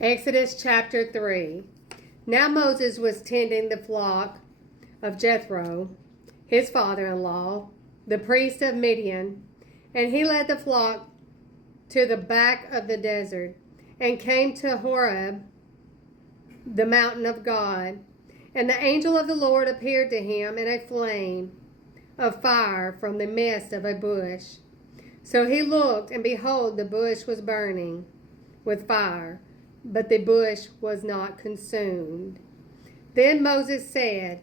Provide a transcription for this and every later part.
Exodus chapter 3. Now Moses was tending the flock of Jethro, his father-in-law, the priest of Midian, and he led the flock to the back of the desert and came to Horeb, the mountain of God. And the angel of the Lord appeared to him in a flame of fire from the midst of a bush. So he looked, and behold, the bush was burning with fire, but the bush was not consumed. Then Moses said,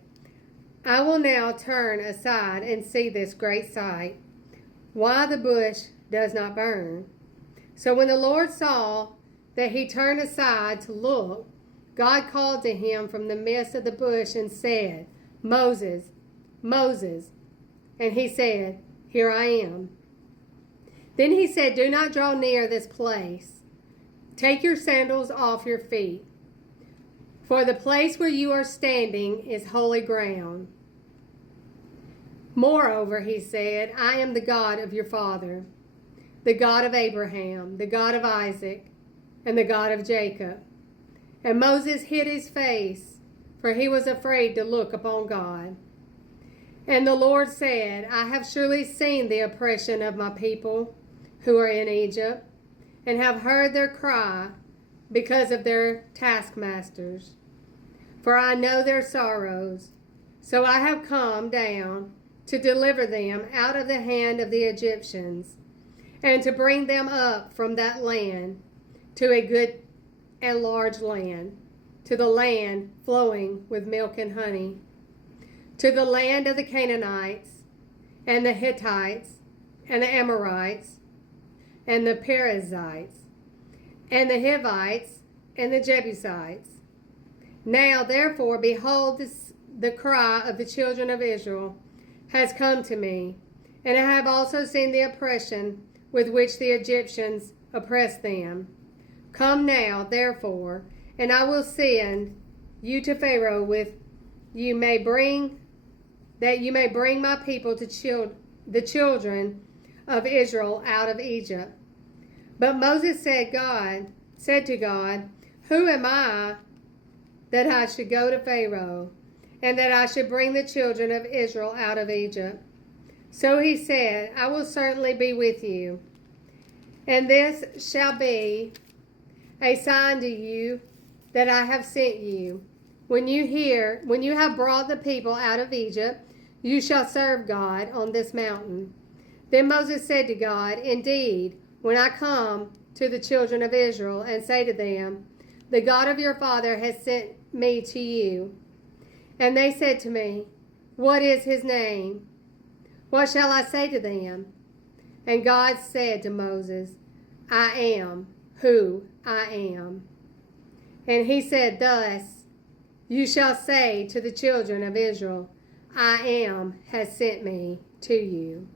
I will now turn aside and see this great sight, why the bush does not burn. So when the Lord saw that he turned aside to look, God called to him from the midst of the bush and said, Moses, Moses. And he said, Here I am. Then he said, Do not draw near this place. Take your sandals off your feet, for the place where you are standing is holy ground. Moreover, he said, I am the God of your father, the God of Abraham, the God of Isaac, and the God of Jacob. And Moses hid his face, for he was afraid to look upon God. And the Lord said, I have surely seen the oppression of my people who are in Egypt, and have heard their cry because of their taskmasters. For I know their sorrows. So I have come down to deliver them out of the hand of the Egyptians, and to bring them up from that land to a good and large land, to the land flowing with milk and honey, to the land of the Canaanites, and the Hittites, and the Amorites, and the Perizzites, and the Hivites, and the Jebusites. Now therefore, behold, the cry of the children of Israel has come to me, and I have also seen the oppression with which the Egyptians oppress them. Come now, therefore, and I will send you to Pharaoh that you may bring my people to the children of Israel out of Egypt. But Moses said to God, Who am I that I should go to Pharaoh, and that I should bring the children of Israel out of Egypt? So he said, I will certainly be with you, and this shall be a sign to you that I have sent you. When you have brought the people out of Egypt, you shall serve God on this mountain. Then Moses said to God, Indeed, when I come to the children of Israel and say to them, The God of your father has sent me to you, and they said to me, What is his name? What shall I say to them? And God said to Moses, I am who I am. And he said, Thus you shall say to the children of Israel, I am has sent me to you.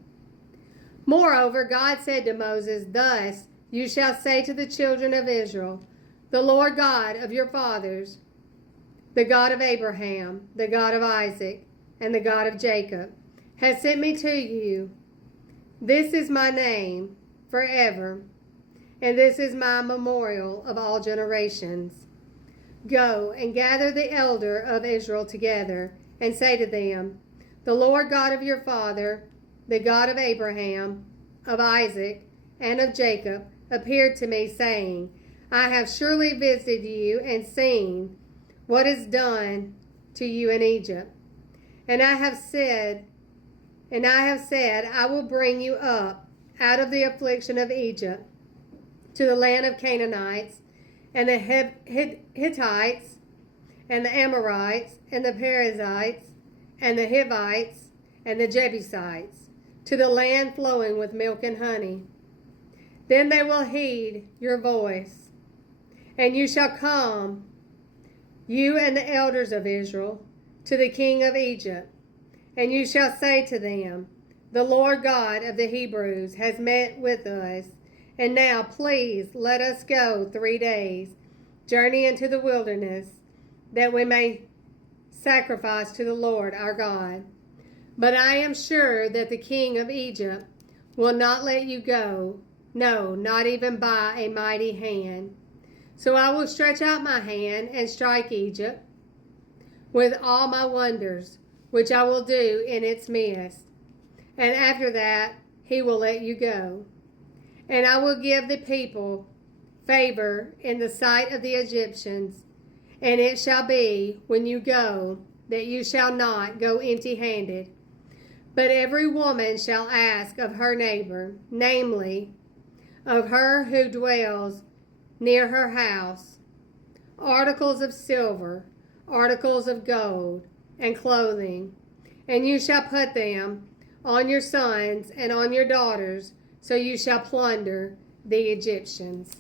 Moreover, God said to Moses, Thus you shall say to the children of Israel, The Lord God of your fathers, the God of Abraham, the God of Isaac, and the God of Jacob, has sent me to you. This is my name forever, and this is my memorial of all generations. Go and gather the elder of Israel together, and say to them, The Lord God of your father, the God of Abraham, of Isaac, and of Jacob, appeared to me, saying, I have surely visited you and seen what is done to you in Egypt. And I have said, I will bring you up out of the affliction of Egypt to the land of Canaanites, and the Hittites, and the Amorites, and the Perizzites, and the Hivites, and the Jebusites, to the land flowing with milk and honey. Then they will heed your voice, and you shall come, you and the elders of Israel, to the king of Egypt, and you shall say to them, The Lord God of the Hebrews has met with us, and now please let us go 3 days, journey into the wilderness, that we may sacrifice to the Lord our God. But I am sure that the king of Egypt will not let you go, no, not even by a mighty hand. So I will stretch out my hand and strike Egypt with all my wonders, which I will do in its midst. And after that, he will let you go. And I will give the people favor in the sight of the Egyptians. And it shall be, when you go, that you shall not go empty-handed. But every woman shall ask of her neighbor, namely, of her who dwells near her house, articles of silver, articles of gold, and clothing. And you shall put them on your sons and on your daughters, so you shall plunder the Egyptians.